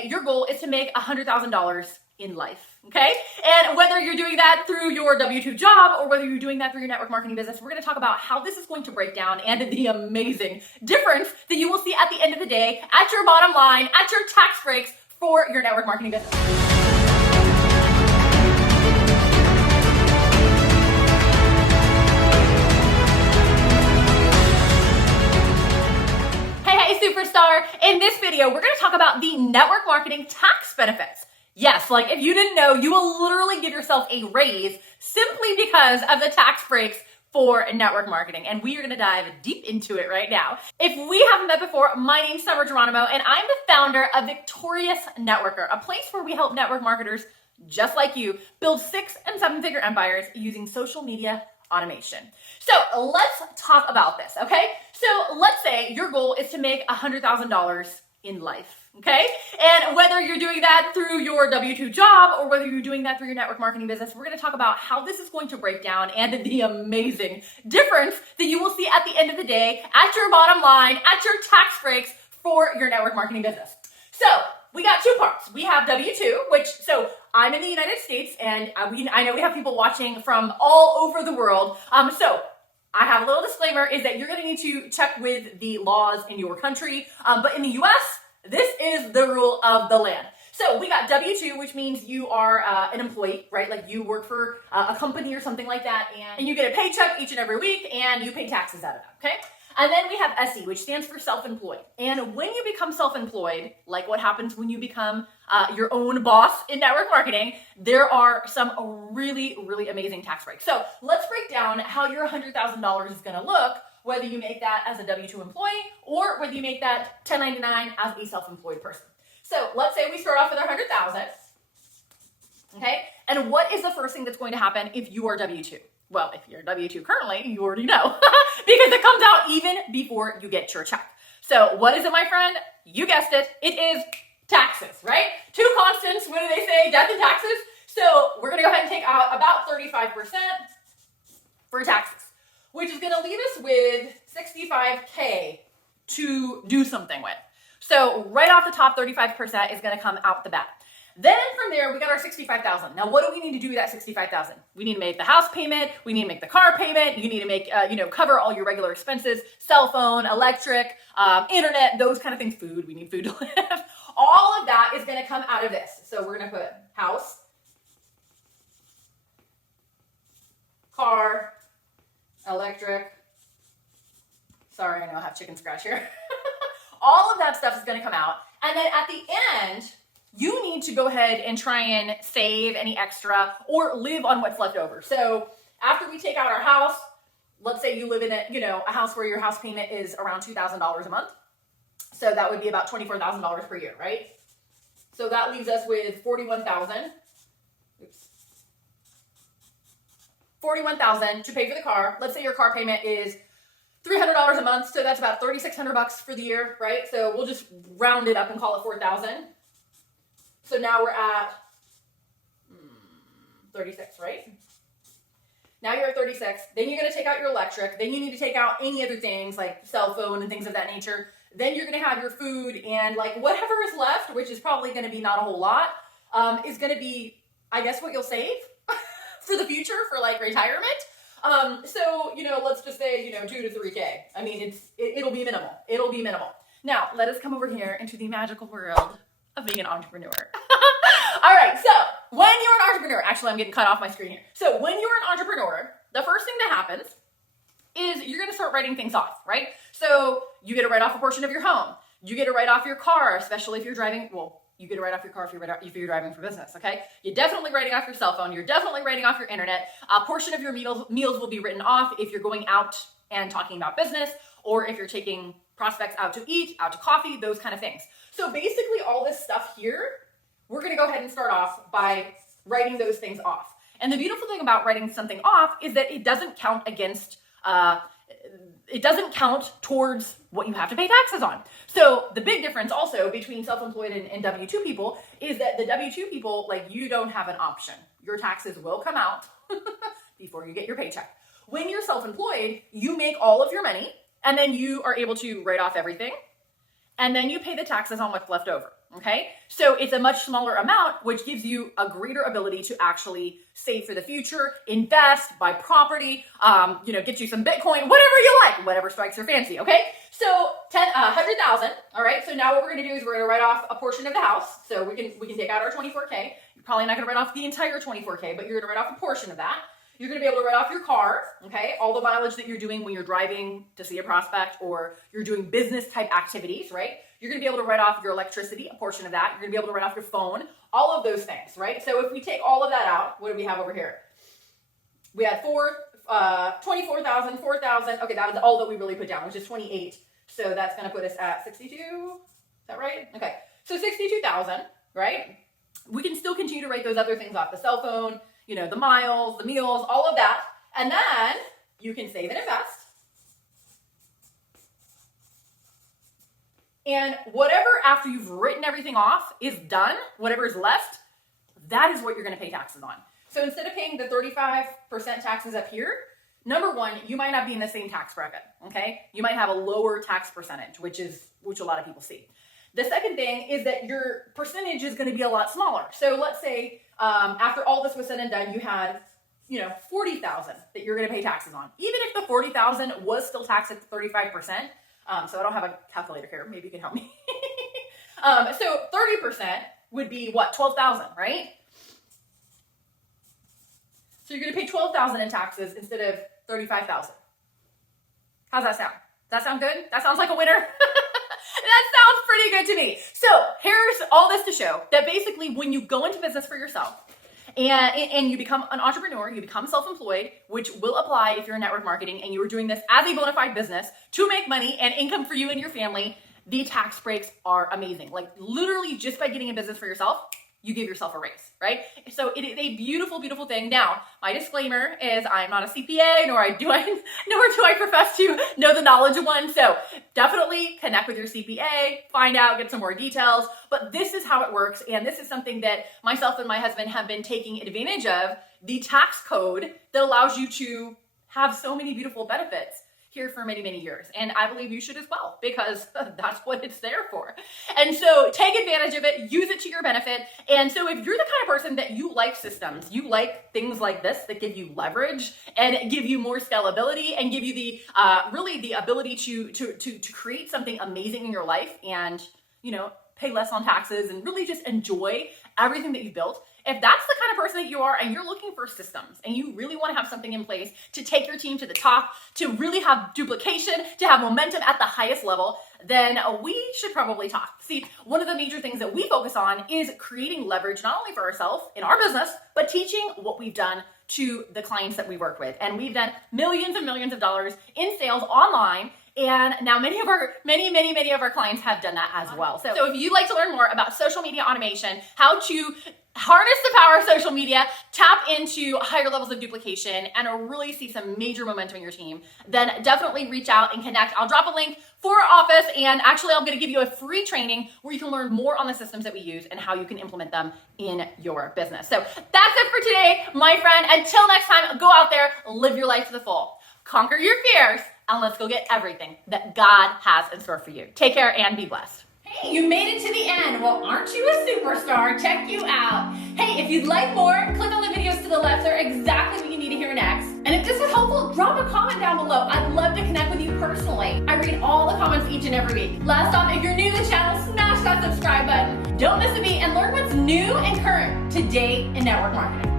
say your goal is to make $100,000 in life, okay? And whether you're doing that through your W-2 job or whether you're doing that through your network marketing business, we're gonna talk about how this is going to break down and the amazing difference that you will see at the end of the day, at your bottom line, at your tax breaks for your network marketing business. Hey superstar, in this video, we're gonna talk about the network marketing tax benefits. Yes, like if you didn't know, you will literally give yourself a raise simply because of the tax breaks for network marketing. And we are gonna dive deep into it right now. If we haven't met before, my name's Jeronimo, and I'm the founder of Victorious Networker, a place where we help network marketers just like you build 6- and 7-figure empires using social media automation. So let's talk about this, okay? So let's say your goal is to make $100,000 in life, okay? And whether you're doing that through your W-2 job or whether you're doing that through your network marketing business, we're gonna talk about how this is going to break down and the amazing difference that you will see at the end of the day, at your bottom line, at your tax breaks for your network marketing business. So we got two parts. We have W-2, so I'm in the United States, and I know we have people watching from all over the world. So I have a little disclaimer is that you're going to need to check with the laws in your country. But in the US, this is the rule of the land. So we got W-2, which means you are an employee, right? Like you work for a company or something like that, and you get a paycheck each and every week, and you pay taxes out of that, okay? And then we have SE, which stands for self-employed. And when you become self-employed, like what happens when you become your own boss in network marketing, there are some really, really amazing tax breaks. So let's break down how your $100,000 is gonna look, whether you make that as a W-2 employee or whether you make that 1099 as a self-employed person. So let's say we start off with our 100,000, okay? And what is the first thing that's going to happen if you are W-2? Well, if you're W-2 currently, you already know because it comes out even before you get your check. So what is it, my friend? You guessed it. It is taxes, right? Two constants. What do they say? Death and taxes. So we're going to go ahead and take out about 35% for taxes, which is going to leave us with $65K to do something with. So right off the top, 35% is going to come out the bat. Then from there, we got our $65,000. Now, what do we need to do with that $65,000? We need to make the house payment. We need to make the car payment. You need to make, cover all your regular expenses, cell phone, electric, internet, those kind of things, food. We need food to live. All of that is going to come out of this. So we're going to put house, car, electric. Sorry, I know I have chicken scratch here. All of that stuff is going to come out. And then at the end, you need to go ahead and try and save any extra or live on what's left over. So after we take out our house, let's say you live in a house where your house payment is around $2,000 a month. So that would be about $24,000 per year, right? So that leaves us with $41,000. $41,000 to pay for the car. Let's say your car payment is $300 a month. So that's about $3,600 for the year, right? So we'll just round it up and call it $4,000. So now we're at 36, right? Now you're at 36. Then you're going to take out your electric. Then you need to take out any other things like cell phone and things of that nature. Then you're going to have your food and like whatever is left, which is probably going to be not a whole lot, is going to be, I guess, what you'll save for the future for like retirement. So, let's just say, 2 to 3K. I mean, it'll be minimal. It'll be minimal. Now, let us come over here into the magical world of being an entrepreneur. All right, so when you're an entrepreneur, actually I'm getting cut off my screen here. So when you're an entrepreneur, the first thing that happens is you're gonna start writing things off, right? So you get to write off a portion of your home. You get to write off your car, especially if you're driving, you get to write off your car if you're driving for business, okay? You're definitely writing off your cell phone. You're definitely writing off your internet. A portion of your meals will be written off if you're going out and talking about business or if you're taking prospects out to eat, out to coffee, those kind of things. So basically all this stuff here, we're gonna go ahead and start off by writing those things off. And the beautiful thing about writing something off is that it doesn't count against, it doesn't count towards what you have to pay taxes on. So the big difference also between self-employed and W-2 people is that the W-2 people, like, you don't have an option. Your taxes will come out before you get your paycheck. When you're self-employed, you make all of your money and then you are able to write off everything and then you pay the taxes on what's left over. okay? So it's a much smaller amount, which gives you a greater ability to actually save for the future, invest, buy property, get you some Bitcoin, whatever you like, whatever strikes your fancy, okay? So 100,000, all right? So now what we're gonna do is we're gonna write off a portion of the house. So we can take out our 24K. You're probably not gonna write off the entire 24K, but you're gonna write off a portion of that. You're gonna be able to write off your car, okay? All the mileage that you're doing when you're driving to see a prospect or you're doing business type activities, right? You're gonna be able to write off your electricity, a portion of that. You're gonna be able to write off your phone, all of those things, right? So if we take all of that out, what do we have over here? We had 24,000, 4,000. Okay, that was all that we really put down, which is 28. So that's gonna put us at 62, is that right? Okay, so 62,000, right? We can still continue to write those other things off, the cell phone, the miles, the meals, all of that. And then you can save and invest. And whatever after you've written everything off is done, whatever is left, that is what you're gonna pay taxes on. So instead of paying the 35% taxes up here, number one, you might not be in the same tax bracket, okay? You might have a lower tax percentage, which a lot of people see. The second thing is that your percentage is gonna be a lot smaller. So let's say after all this was said and done, you had 40,000 that you're gonna pay taxes on. Even if the 40,000 was still taxed at 35%, so I don't have a calculator here, maybe you can help me. So 30% would be what, 12,000, right? So you're gonna pay 12,000 in taxes instead of 35,000. How's that sound? Does that sound good? That sounds like a winner? That sounds pretty good to me. So here's all this to show that basically when you go into business for yourself and you become an entrepreneur, you become self-employed, which will apply if you're in network marketing and you are doing this as a bona fide business to make money and income for you and your family, the tax breaks are amazing. Like literally just by getting a business for yourself, you give yourself a raise, right? So it is a beautiful, beautiful thing. Now, my disclaimer is I'm not a CPA, nor do I profess to know the knowledge of one. So definitely connect with your CPA, find out, get some more details. But this is how it works. And this is something that myself and my husband have been taking advantage of, the tax code that allows you to have so many beautiful benefits here for many, many years. And I believe you should as well, because that's what it's there for. And so take advantage of it, use it to your benefit. And so if you're the kind of person that you like systems, you like things like this that give you leverage and give you more scalability and give you the really the ability to create something amazing in your life and pay less on taxes and really just enjoy everything that you've built. If that's the kind of person that you are and you're looking for systems and you really want to have something in place to take your team to the top, to really have duplication, to have momentum at the highest level, then we should probably talk. See, one of the major things that we focus on is creating leverage, not only for ourselves in our business, but teaching what we've done to the clients that we work with. And we've done millions and millions of dollars in sales online. And now many of our clients have done that as well. So if you'd like to learn more about social media automation, how to harness the power of social media, tap into higher levels of duplication, and really see some major momentum in your team, then definitely reach out and connect. I'll drop a link for our office, and actually I'm going to give you a free training where you can learn more on the systems that we use and how you can implement them in your business. So that's it for today, my friend. Until next time, go out there, live your life to the full, conquer your fears, and let's go get everything that God has in store for you. Take care and be blessed. Hey, you made it to the end. Well, aren't you a superstar? Check you out. Hey, if you'd like more, click on the videos to the left. They're exactly what you need to hear next. And if this was helpful, drop a comment down below. I'd love to connect with you personally. I read all the comments each and every week. Last off, if you're new to the channel, smash that subscribe button. Don't miss a beat and learn what's new and current today in network marketing.